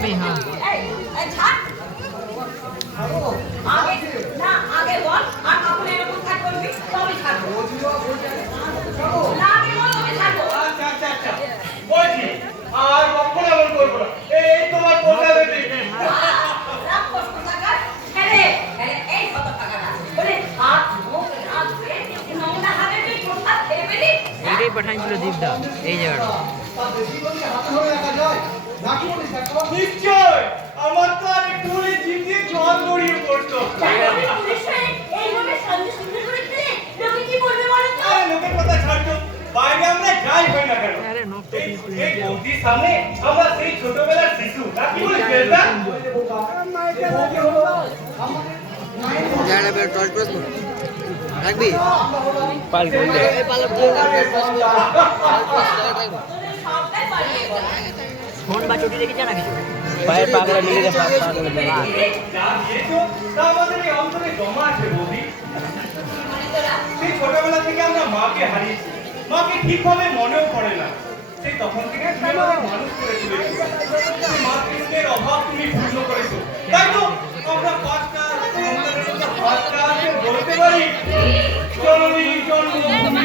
আমি হ্যাঁ আর কখন আচ্ছা আচ্ছা আচ্ছা দীপদা এই জায়গাটা নিশ্চয়! আমার তো আর একটু হলে জিভ দিয়ে জল গড়িয়ে পড়তো। হয়ে লোকের কথা ছাড়তো বাইরে আমরা যাই হই না কেন? এই বৌদির সামনে আমরা সেই ছোটবেলার শিশু। না কি? জায়গাটা বের টর্চ ব্রাশ কর। রাখবি? পাল সবটাই পালিয়ে গেল ফোন বা চটি রেখেছে না কিছু পায়ের পাগলা মিলে গেছে। সেই ছোটবেলা থেকে আমরা মাকে হারিয়েছি। মাকে ঠিকভাবে মনেও পড়ে না। সেই তখন থেকে মানুষ করে তুলেছো। মাতৃত্বের অভাব তুমি পূর্ণ করেছ। তাই তো আমরা পাঁচটা পাঁচটা বলতে পারি। জননী জন্মভূমি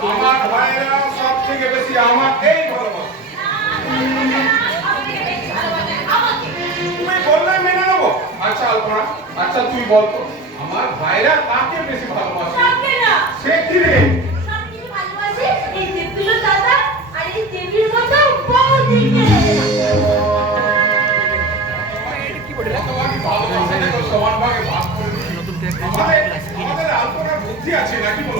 তো আমার ভাইরা সব থেকে বেশি আমার এই ভালোবাসা। তুমি বললে মেনে নেব। আচ্ছা আলপনা আচ্ছা তুই বলতো আমার ভাইরা কাকে বেশি ভালোবাসে? সে কি রে? আমাদের আলপনার বুদ্ধি আছে নাকি বলো?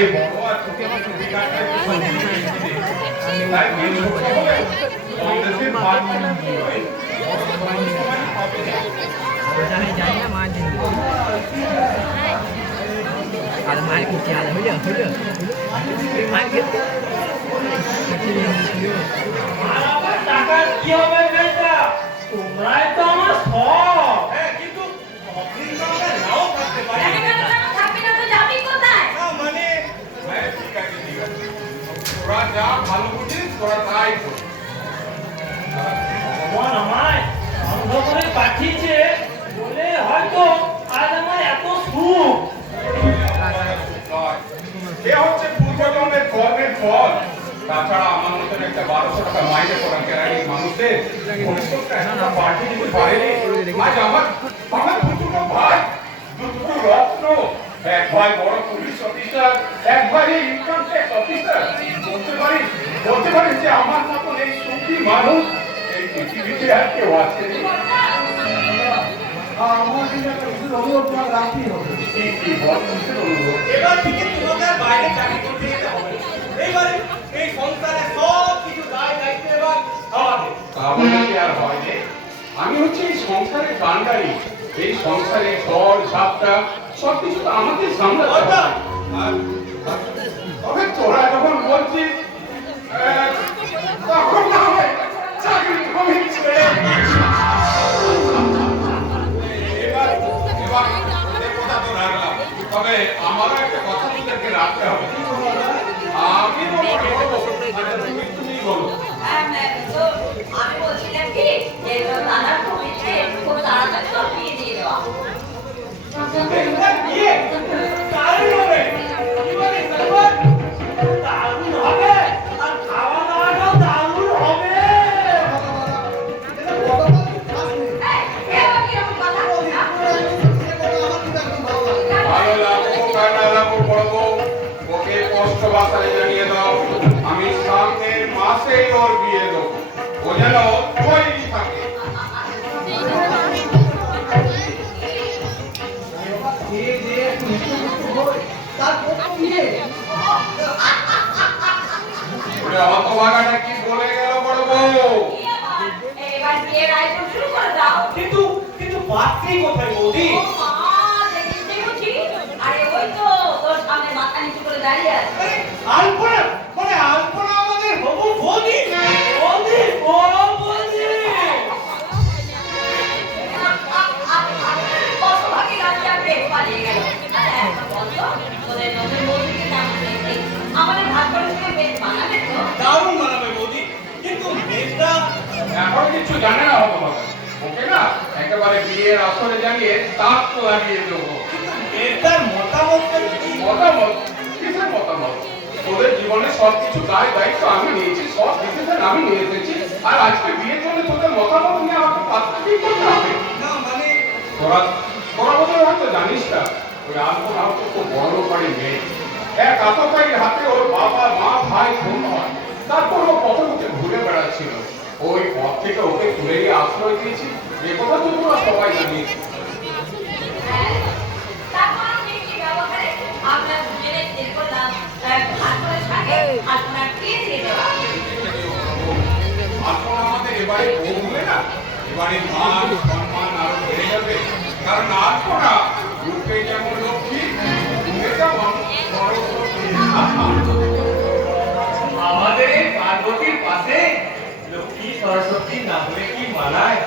বাড়ি বড় আর ছোট ছোট কাটটা একটু সন্দেশ বেশি দে। তাই কি ছোট হলে সন্দেশের ভাগ জানি জানি না মার দিন আর মার খেতে আলে হইল হইল মার খেতে আর আমার টাকার কি হবে বেলদা তোমরাই তো আমার সব হ্যাঁ কিন্তু সবদিন তো আমরা নাও থাকতে পারি না মানে হ্যাঁ ঠিক আছে ঠিক আছে তোরা যা ভালো বুঝিস তোরা তাই কর। ভগবান আমায় অন্ধ করে পাঠিয়েছে বলে হয়তো আজ আমার এত সুখ। এ হচ্ছে পূর্বজন্মের কর্মের ফল। তাছাড়া আমার মতন একটা বারোশো টাকা মাইনে করা কেরানির মানুষদের পার্টি দিতে পারেনি। আজ আমার আমার দুটো ভাই দুটো রত্ন। এক ভাই বড় পুলিশ অফিসার এক ভাই ইনকাম ট্যাক্স অফিসার বলতে পারি বলতে পারি যে আমার মতন এই সুখী মানুষ এই পৃথিবীতে আর কেউ আছে কি কি বল কিসের অনুরোধ? এবার থেকে তোমাকে আর বাইরে চাকরি করতে যেতে হবে। এইবারে এই সংসারে সব কিছু দায় দায়িত্ব এবার আমাদের। তাহলে কি আর হয় আমি হচ্ছে এই সংসারের কান্ডারি এই সংসারে ঝড় ঝাপটা সবকিছু তো আমাকে সামলাতে তবে তোরা যখন বলছিস তখন না হয় চাকরি ছেড়ে রাখলাম। তবে আমারও একটা কথা তোদেরকে রাখতে হবে। আমি তুমি বলো। বলছিলাম কি ভবিষ্যতে খুব তাড়াতাড়ি তোর বিয়ে দাঁড়িয়ে আছে। আলপনা মানে আলপনা আমাদের হবু বৌদি বৌদি বৌদি কত ভাগে পেট পালিয়ে গেল। আরে একটা বলতো তোদের নতুন বৌদিকে কেমন আমাদের ভাগ করে শুনে বেশ মানাবে তো? দারুণ মানাবে বৌদি। কিন্তু মেয়েটা এখন কিছু জানে না হতভাগা ওকে না একেবারে বিয়ের আসরে জানিয়ে তাক তো লাগিয়ে দেবো। কিন্তু মেয়েটার মতামত মতামত? তোদের জীবনে সব কিছু দায় দায়িত্ব আমি নিয়েছি সব ডিসিশন আমি নিয়ে এসেছি। আর আজকে বিয়ের জন্য তোদের মতামত নিয়ে আমাকে পাত্তা কি করতে হবে। না মানে তোরা তোরা বোধহয় হয়তো জানিস না ওই আলপনা হচ্ছে খুব বড় বাড়ি মেয়ে। এক হাতে ওর বাবা মা ভাই খুন হয়। তারপর ও পথে মুখে ঘুরে বেড়াচ্ছিল? ওই পথ থেকে ওকে তুলে আশ্রয় দিয়েছি। এ কথা তো তোরা সবাই জানিস এবারে মান, সম্মান আরও বেড়ে যাবে। কারণ আজকরা রূপে যেমন লক্ষ্মী, রূপে যেমন আমাদের পার্বতীর পাশে লক্ষ্মী, সরস্বতী, না হলে কি মানায়?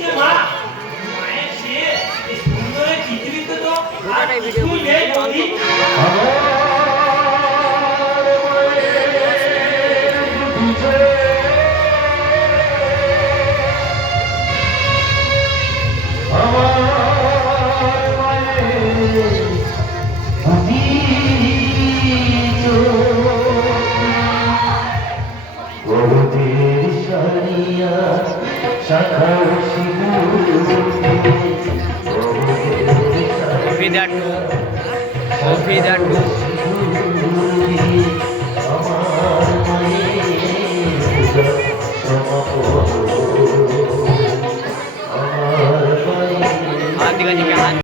যে মা মায়ের এই সুন্দরের পৃথিবীতে তো আর কিছুই নেই Be that too. Be that too.